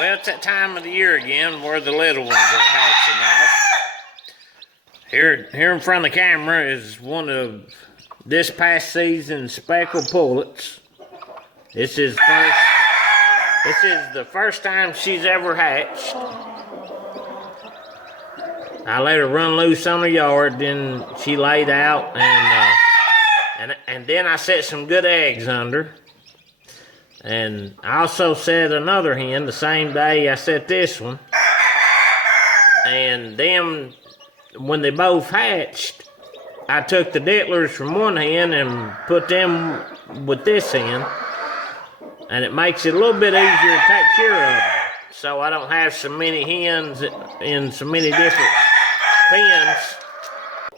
Well, it's that time of the year again where the little ones are hatching out. Here in front of the camera is one of this past season's speckled pullets. This is the first time she's ever hatched. I let her run loose on the yard, then she laid out, and then I set some good eggs under. And I also set another hen the same day I set this one. And then when they both hatched, I took the dittlers from one hen and put them with this hen. And it makes it a little bit easier to take care of them. So I don't have so many hens in so many different pens.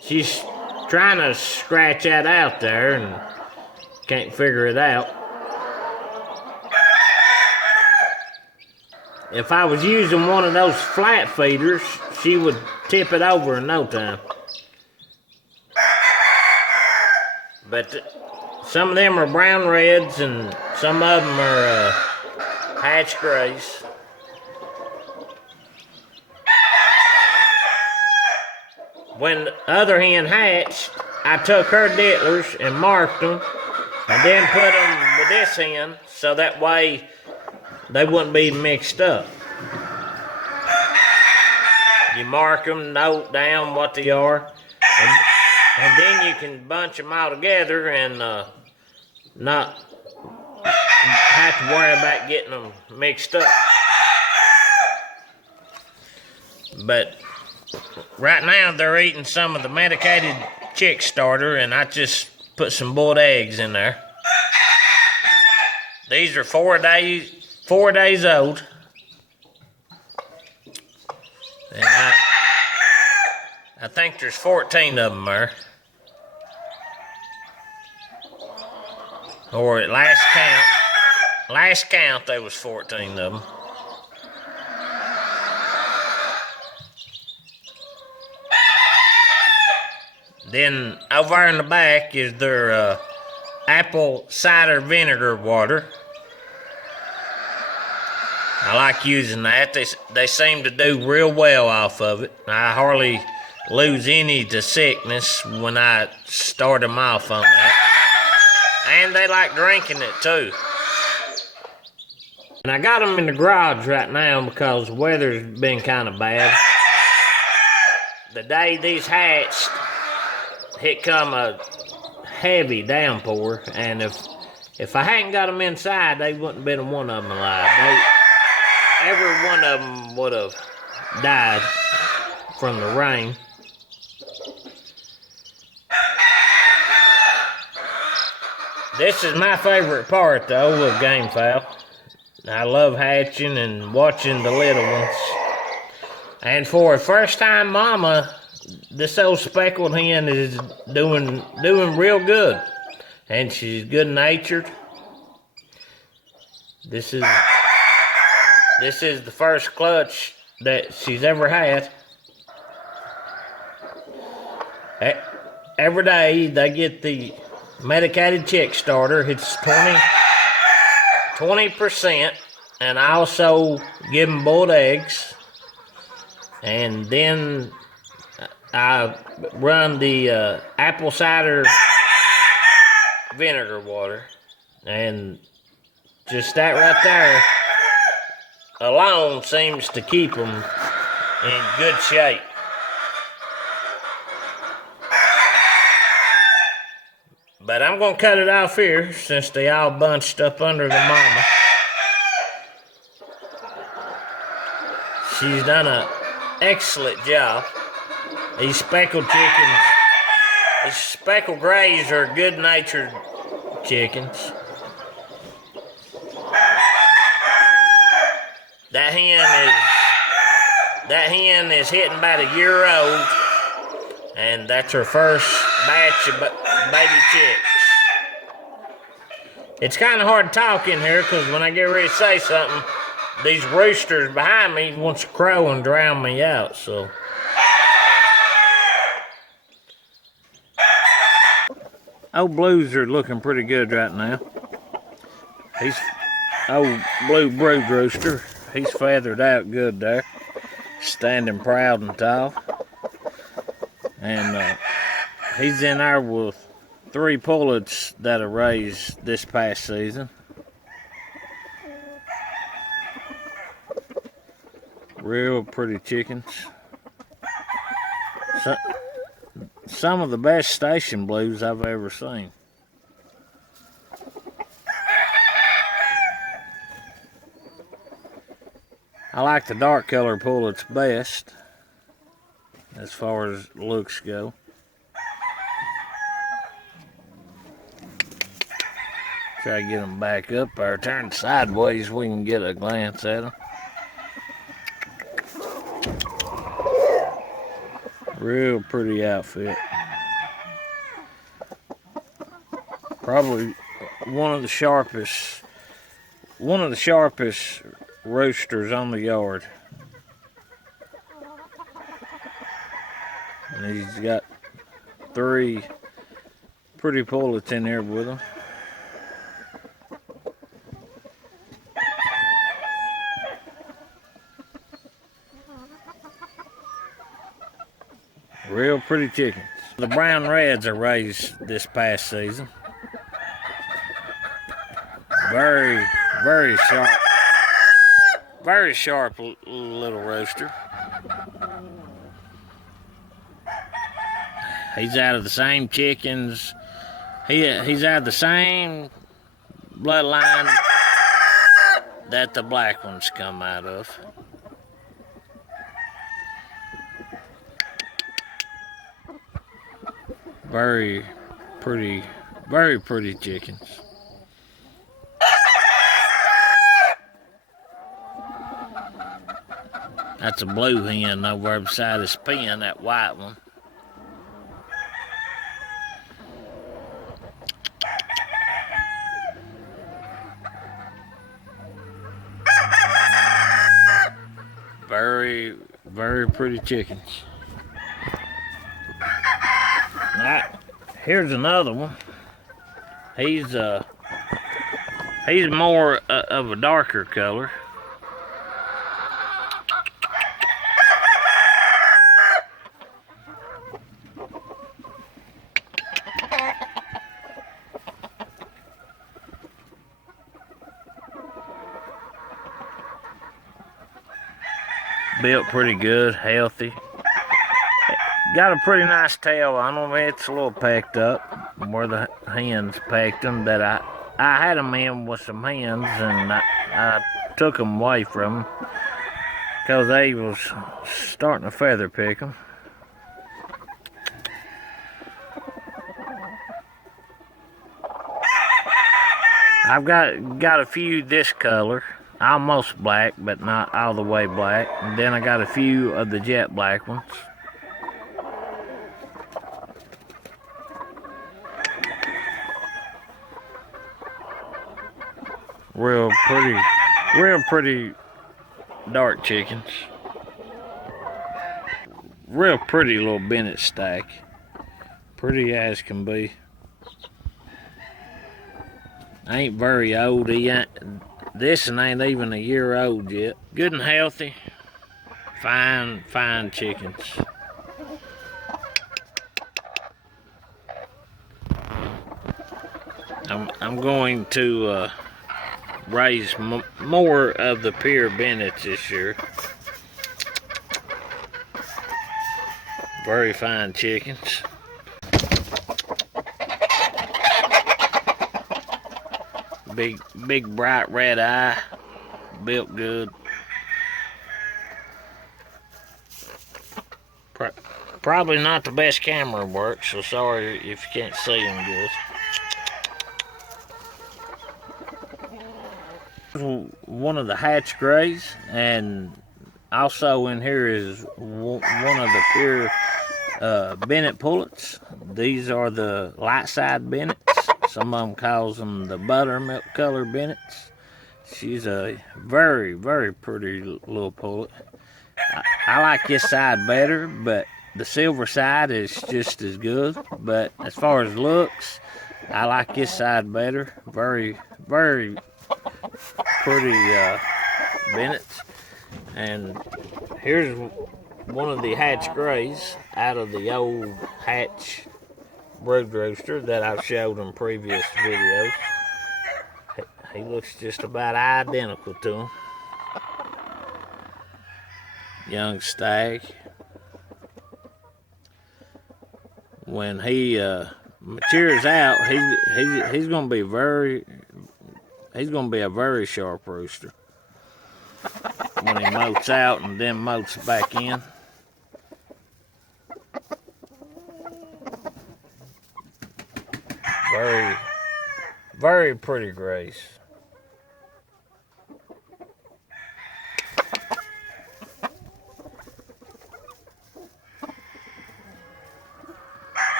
She's trying to scratch that out there and can't figure it out. If I was using one of those flat feeders, she would tip it over in no time. But some of them are brown reds and some of them are hatch grays. When the other hen hatched, I took her dittlers and marked them and then put them with this hen so that way they wouldn't be mixed up. You mark them, note down what they are, and then you can bunch them all together and not have to worry about getting them mixed up. But right now they're eating some of the medicated chick starter, and I just put some boiled eggs in there. These are 4 days old. And I think there's 14 of them there. Or at last count there was 14 of them. Then over in the back is their apple cider vinegar water. I like using that. They seem to do real well off of it. I hardly lose any to sickness when I start them off on that. And they like drinking it too. And I got them in the garage right now because the weather's been kind of bad. The day these hatched, it come a heavy downpour, and if I hadn't got them inside, they wouldn't have been one of them alive. Every one of them would have died from the rain. This is my favorite part, though, of Gamefowl. I love hatching and watching the little ones. And for a first-time mama, this old speckled hen is doing real good. And she's good-natured. This is the first clutch that she's ever had. Every day they get the medicated chick starter. It's 20%, and I also give them boiled eggs. And then I run the apple cider vinegar water, and just that right there alone seems to keep them in good shape. But I'm going to cut it off here since they all bunched up under the mama. She's done an excellent job. These speckled chickens, these speckled grays are good-natured chickens. That hen is hitting about a year old, and that's her first batch of baby chicks. It's kind of hard to talk in here because when I get ready to say something, these roosters behind me wants to crow and drown me out. So old blues are looking pretty good right now. He's old blue brood rooster. He's feathered out good there, standing proud and tall. And he's in there with 3 pullets that are raised this past season. Real pretty chickens. Some of the best station blues I've ever seen. I like the dark color pullets best as far as looks go. Try to get them back up there, turned sideways, we can get a glance at them. Real pretty outfit. Probably one of the sharpest roosters on the yard. And he's got 3 pretty pullets in there with him. Real pretty chickens. The brown reds are raised this past season. Very sharp. Very sharp little rooster. He's out of the same chickens. He's out of the same bloodline that the black ones come out of. Very pretty chickens. That's a blue hen over beside his pen, that white one. Very pretty chickens. Alright, here's another one. He's more of a darker color. Built pretty good, healthy. Got a pretty nice tail on him. It's a little packed up where the hens packed them. That I had them in with some hens, and I took them away from them because they was starting to feather pick them. I've got a few this color, almost black, but not all the way black. And then I got a few of the jet black ones. Real pretty dark chickens. Real pretty little Bennett stack. Pretty as can be. Ain't very old. This one ain't even a year old yet. Good and healthy. Fine chickens. I'm going to raise more of the pure Bennetts this year. Very fine chickens. Big bright red eye, built good. Probably not the best camera work, so sorry if you can't see them good. One of the hatch grays, and also in here is one of the pure Bennett pullets. These are the light side Bennetts. Some of them calls them the buttermilk color Bennetts. She's a very pretty little pullet. I like this side better, but the silver side is just as good. But as far as looks, I like this side better. Very pretty Bennett's. And here's one of the hatch grays out of the old hatch brood rooster that I've showed in previous videos. He looks just about identical to him. Young stag. When he matures out, he's gonna be a very sharp rooster. When he molts out and then molts back in. Very, very pretty grays.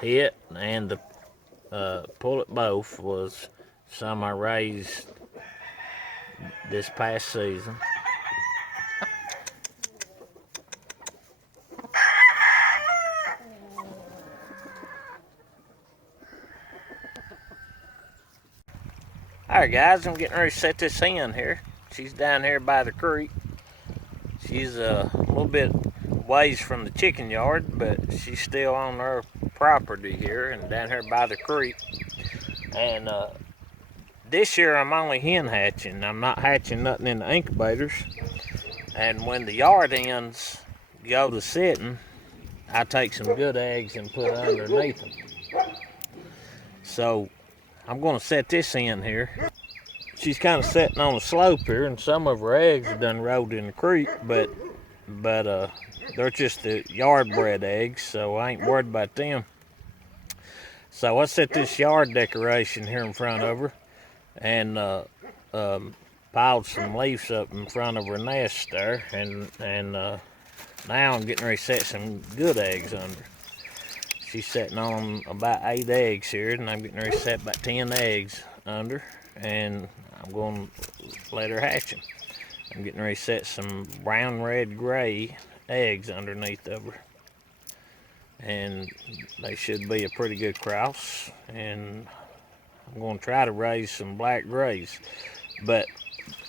Hit and the pullet both was some I raised this past season. Alright guys, I'm getting ready to set this hen here. She's down here by the creek. She's a little bit ways from the chicken yard, but she's still on our property here and down here by the creek. And this year I'm only hen hatching. I'm not hatching nothing in the incubators. And when the yard hens go to sitting, I take some good eggs and put underneath them. So I'm going to set this hen here. She's kind of sitting on a slope here, and some of her eggs have done rolled in the creek, but they're just the yard bred eggs, so I ain't worried about them. So I set this yard decoration here in front of her, and piled some leaves up in front of her nest there, and now I'm getting ready to set some good eggs under. She's sitting on about 8 eggs here, and I'm getting ready to set about 10 eggs under, and I'm going to let her hatch them. I'm getting ready to set some brown, red, gray eggs underneath of her. And they should be a pretty good cross. And I'm going to try to raise some black grays. But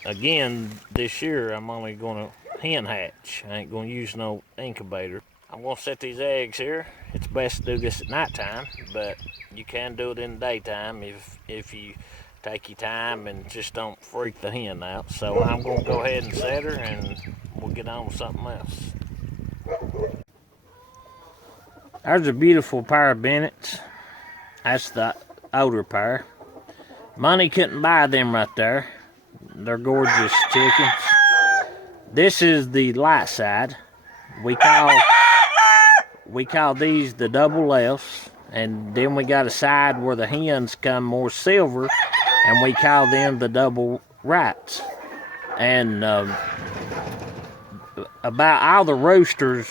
again, this year I'm only going to hen hatch. I ain't going to use no incubator. I'm going to set these eggs here. It's best to do this at nighttime, but you can do it in the daytime if you take your time and just don't freak the hen out. So I'm going to go ahead and set her, and we'll get on with something else. There's a beautiful pair of Bennett's. That's the older pair. Money couldn't buy them right there. They're gorgeous chickens. This is the light side. We call these the double F's, and then we got a side where the hens come more silver, and we call them the double rights. And about all the roosters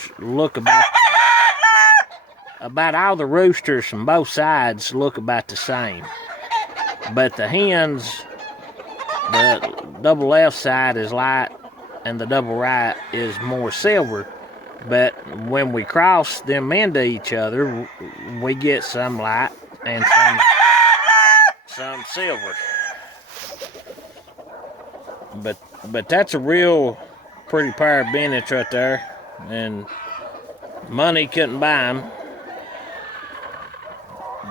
from both sides look about the same. But the hens, the double F side is light, and the double right is more silver. But when we cross them into each other, we get some light and some silver. But that's a real pretty pair of Bennett's right there, and money couldn't buy them.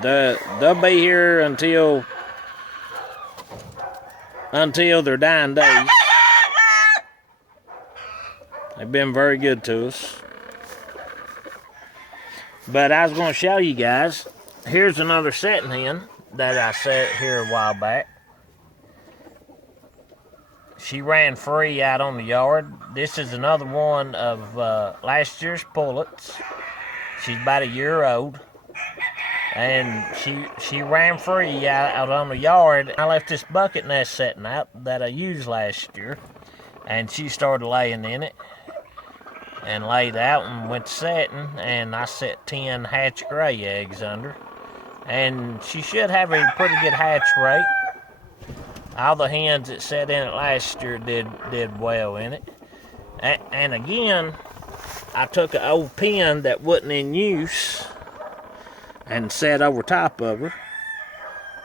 They'll be here until their dying days. They've been very good to us. But I was going to show you guys, here's another setting hen that I set here a while back. She ran free out on the yard. This is another one of last year's pullets. She's about a year old. And she ran free out on the yard. I left this bucket nest setting out that I used last year. And she started laying in it. And laid out and went setting, and I set 10 hatch gray eggs under. And she should have a pretty good hatch rate. All the hens that set in it last year did well in it. And again, I took an old pen that wasn't in use and set over top of her,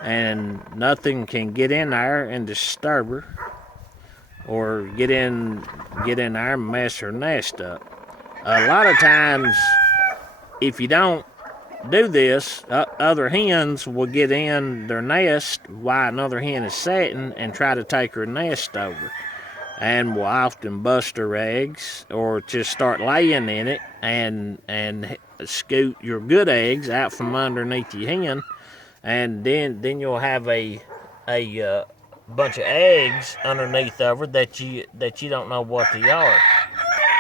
and nothing can get in there and disturb her. or get in there and mess her nest up. A lot of times, if you don't do this, other hens will get in their nest while another hen is setting and try to take her nest over, and will often bust her eggs or just start laying in it and scoot your good eggs out from underneath your hen, and then you'll have a bunch of eggs underneath of her that you don't know what they are.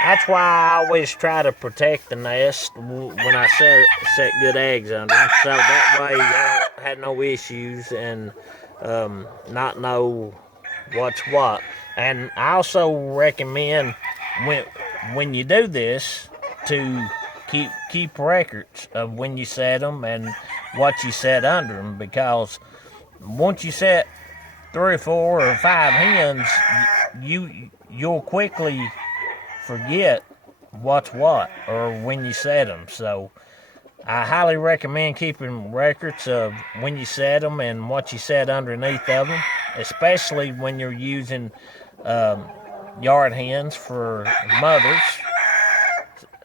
That's why I always try to protect the nest when I set good eggs under them, so that way I don't have no issues and not know what's what. And I also recommend when you do this to keep records of when you set them and what you set under them, because once you set 3 or 4 or 5 hens, you'll quickly forget what's what or when you set them. So I highly recommend keeping records of when you set them and what you set underneath of them, especially when you're using yard hens for mothers,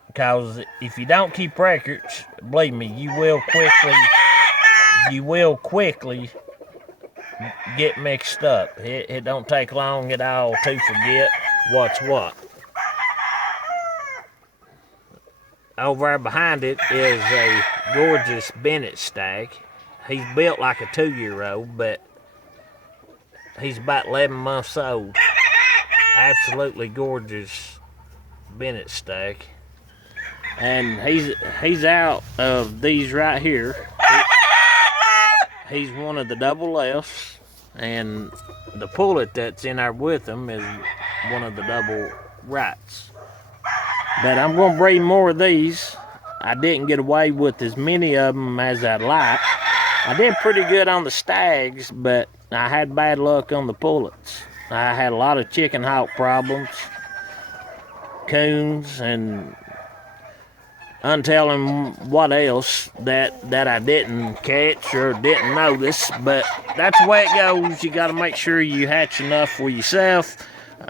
because if you don't keep records, believe me, you will quickly get mixed up. It don't take long at all to forget what's what. Over there behind it is a gorgeous Bennett stag. He's built like a 2-year-old, but he's about 11 months old. Absolutely gorgeous Bennett stag. And he's out of these right here. He's one of the double F's, and the pullet that's in there with him is one of the double rights. But I'm going to breed more of these. I didn't get away with as many of them as I'd like. I did pretty good on the stags, but I had bad luck on the pullets. I had a lot of chicken hawk problems, coons, and untelling what else that I didn't catch or didn't notice. But that's the way it goes. You got to make sure you hatch enough for yourself,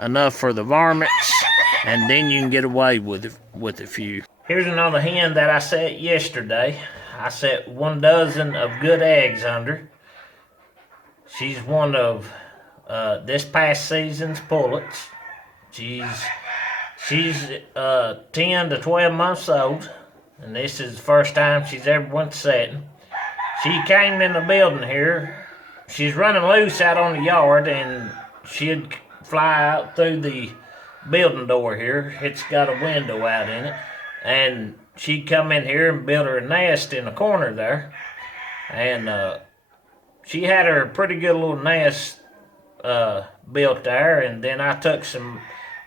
enough for the varmints, and then you can get away with a few. Here's another hen that I set yesterday. I set 1 dozen of good eggs under. She's one of this past season's pullets. She's 10 to 12 months old, and this is the first time she's ever went setting. She came in the building here. She's running loose out on the yard, and she'd fly out through the building door here. It's got a window out in it, and she'd come in here and build her a nest in the corner there, and she had her pretty good little nest built there. And then I took some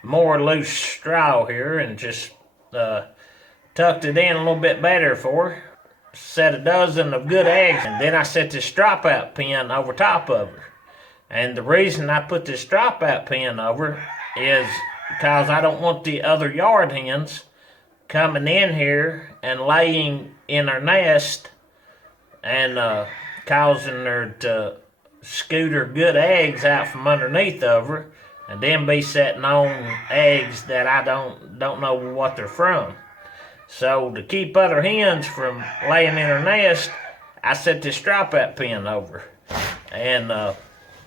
more loose straw here and just tucked it in a little bit better for her. Set 1 dozen of good eggs, and then I set this drop out pen over top of her. And the reason I put this drop out pen over is because I don't want the other yard hens coming in here and laying in her nest and causing her to scoot her good eggs out from underneath of her, and then be setting on eggs that I don't know what they're from. So to keep other hens from laying in her nest, I set this dropout pen over, and I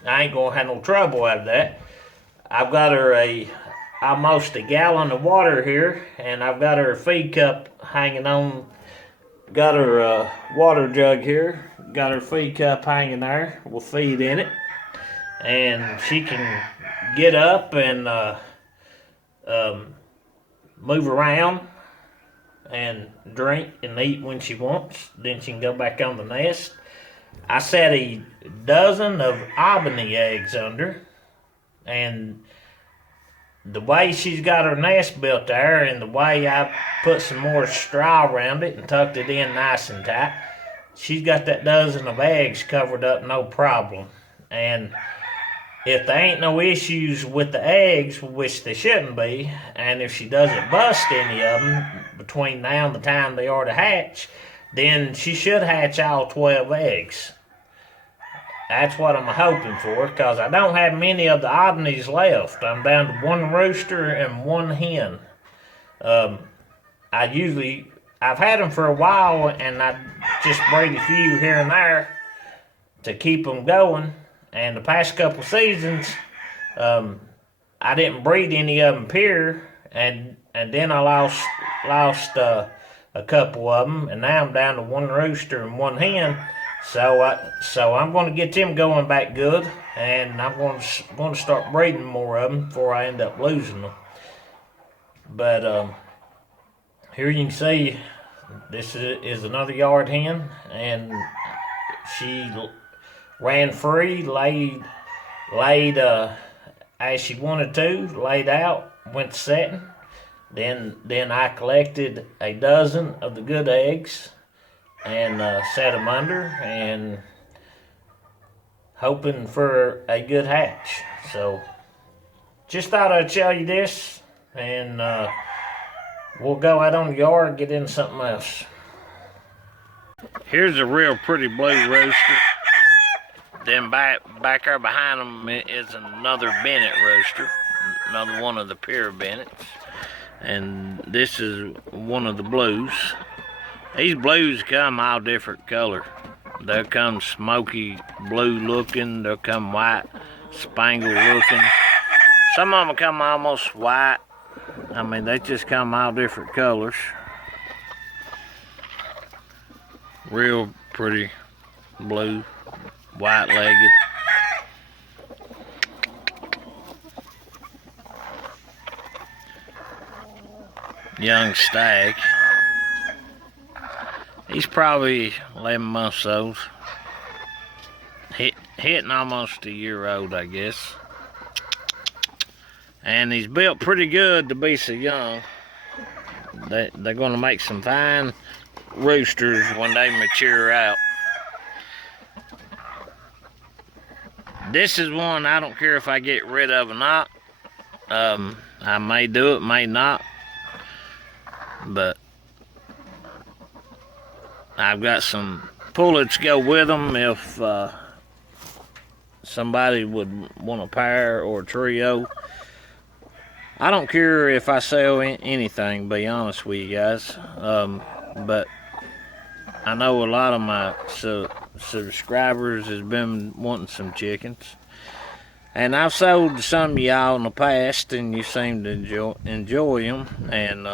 ain't gonna have no trouble out of that. I've got her almost a gallon of water here, and I've got her feed cup hanging on. Got her water jug here. Got her feed cup hanging there with feed in it, and she can get up and move around and drink and eat when she wants. Then she can go back on the nest. I set 1 dozen of Albany eggs under, and the way she's got her nest built there, and the way I put some more straw around it and tucked it in nice and tight, she's got that 1 dozen of eggs covered up no problem. And if there ain't no issues with the eggs, which there shouldn't be, and if she doesn't bust any of them between now and the time they are to hatch, then she should hatch all 12 eggs. That's what I'm hoping for, because I don't have many of the oddnies left. I'm down to one rooster and one hen. I've had them for a while, and I just breed a few here and there to keep them going. And the past couple seasons, I didn't breed any of them pure, and then I lost a couple of them, and now I'm down to one rooster and one hen. So I'm going to get them going back good, and I'm going to start breeding more of them before I end up losing them. But here you can see this is another yard hen, and she ran free, laid as she wanted to, laid out, went setting. Then I collected a dozen of the good eggs and set them under, and hoping for a good hatch. So just thought I'd tell you this, and we'll go out on the yard and get into something else. Here's a real pretty blue rooster. Then back there behind them is another Bennett rooster, another one of the pure Bennetts. And this is one of the blues. These blues come all different color. They'll come smoky blue looking, they'll come white spangled looking. Some of them come almost white. I mean, they just come all different colors. Real pretty blue, white-legged. Young stag. He's probably 11 months old. Hitting almost a year old, I guess. And he's built pretty good to be so young. They're going to make some fine roosters when they mature out. This is one I don't care if I get rid of or not. I may do it, may not. But I've got some pullets to go with them if somebody would want a pair or a trio. I don't care if I sell anything, to be honest with you guys. But I know a lot of my subscribers has been wanting some chickens. And I've sold to some of y'all in the past, and you seem to enjoy them. And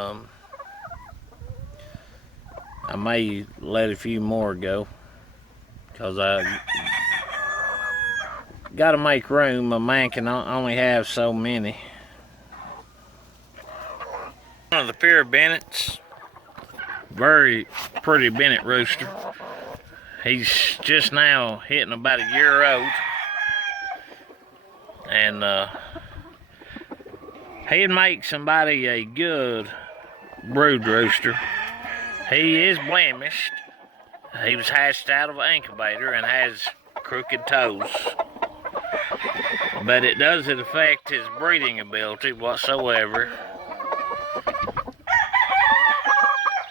I may let a few more go, because I got to make room. A man can only have so many. One of the pure Bennetts, very pretty Bennett rooster. He's just now hitting about a year old, and he'd make somebody a good brood rooster. He is blemished. He was hatched out of an incubator and has crooked toes, but it doesn't affect his breeding ability whatsoever.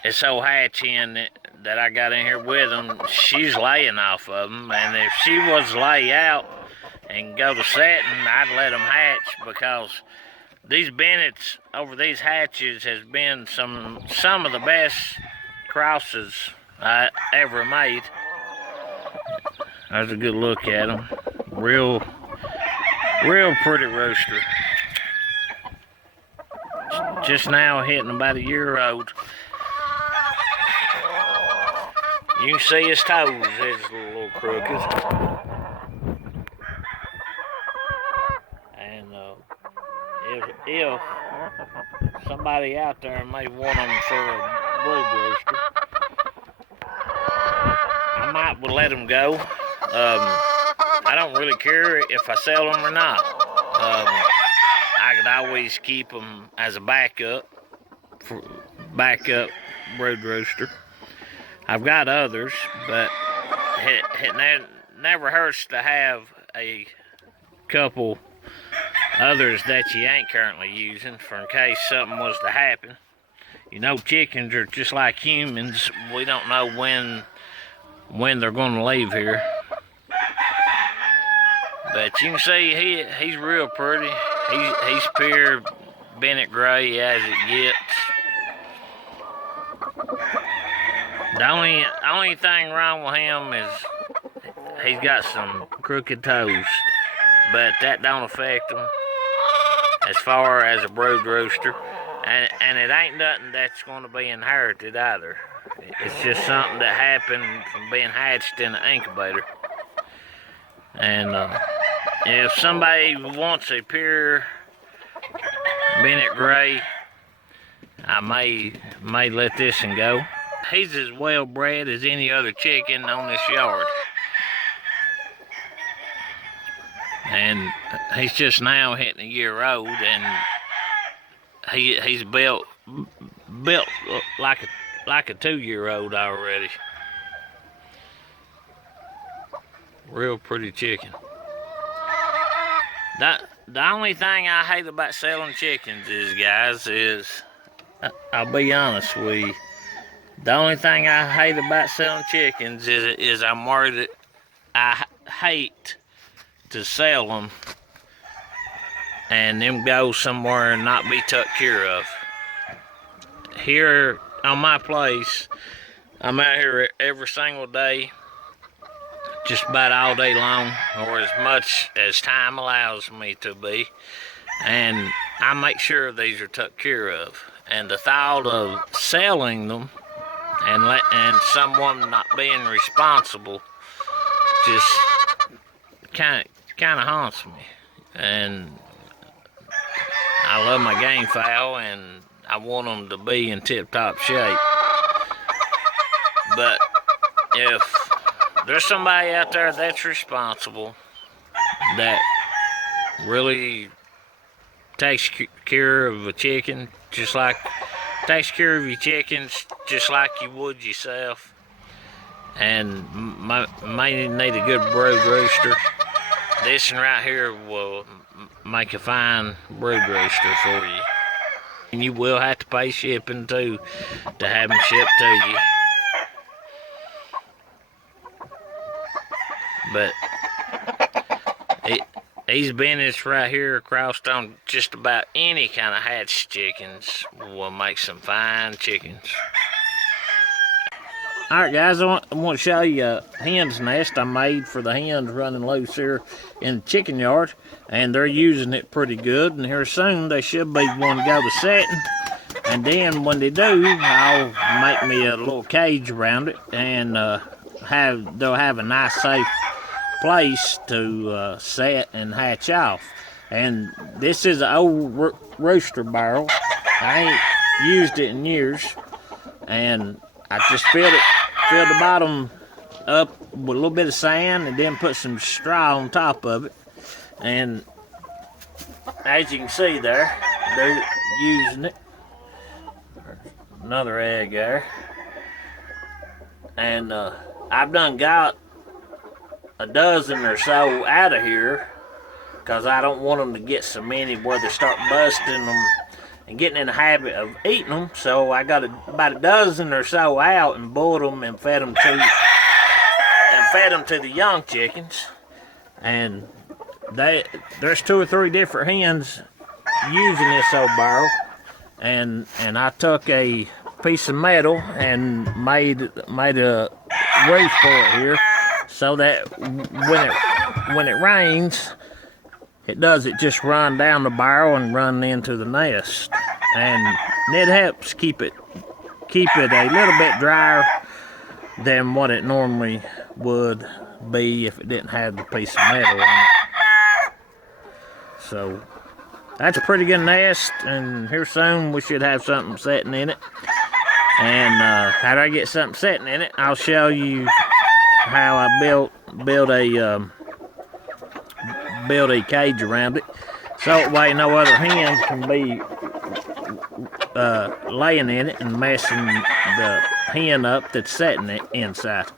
This old hatch hen that I got in here with him, she's laying off of them, and if she was lay out and go to setting, I'd let them hatch, because these Bennetts over these hatches has been some of the best crosses I ever made. There's a good look at them. Real pretty rooster. Just now hitting about a year old. You can see his toes, his little crooked. And if somebody out there may want them for a brood rooster, I might would let them go. I don't really care if I sell them or not. I could always keep them as a backup brood rooster. I've got others, but it never hurts to have a couple others that you ain't currently using, for in case something was to happen. You know, chickens are just like humans. We don't know when they're going to leave here. But you can see he's real pretty. He's pure Bennett gray as it gets. The only thing wrong with him is he's got some crooked toes, but that don't affect him as far as a brood rooster. And it ain't nothing that's going to be inherited either. It's just something that happened from being hatched in an incubator. And if somebody wants a pure Bennett gray, I may let this one go. He's as well bred as any other chicken on this yard. And he's just now hitting a year old, and he's built like a 2-year-old already. Real pretty chicken. The only thing I hate about selling chickens is, guys, I'll be honest with you. The only thing I hate about selling chickens is I'm worried that I hate to sell them and them go somewhere and not be took care of. Here on my place, I'm out here every single day, just about all day long, or as much as time allows me to be, and I make sure these are took care of. And the thought of selling them and someone not being responsible just kind of haunts me. And I love my Gamefowl, and I want them to be in tip-top shape. But if there's somebody out there that's responsible, that really takes care of a chicken, takes care of your chickens just like you would yourself, and may need a good brood rooster, this one right here will make a fine brood rooster for you. And you will have to pay shipping too to have them shipped to you. But these Bennett's right here crossed on just about any kind of hatched chickens will make some fine chickens. Alright guys, I want to show you a hen's nest I made for the hens running loose here in the chicken yard. And they're using it pretty good, and here soon they should be one to go to setting. And then when they do, I'll make me a little cage around it, and they'll have a nice safe place to set and hatch off. And this is an old rooster barrel. I ain't used it in years, and I just filled the bottom up with a little bit of sand and then put some straw on top of it. And as you can see there, they're using it. There's another egg there. And I've done got a dozen or so out of here because I don't want them to get so many where they start busting them and getting in the habit of eating them. So I got about a dozen or so out and boiled them and fed them to the young chickens. And there's 2 or 3 different hens using this old barrel, and I took a piece of metal and made a roof for it here, so that when it rains, it just run down the barrel and run into the nest, and it helps keep it a little bit drier than what it normally would be if it didn't have the piece of metal on it. So that's a pretty good nest, and here soon we should have something setting in it. And how do I get something setting in it? I'll show you how I build a cage around it, so that way no other hens can be laying in it and messing the hen up that's setting it inside.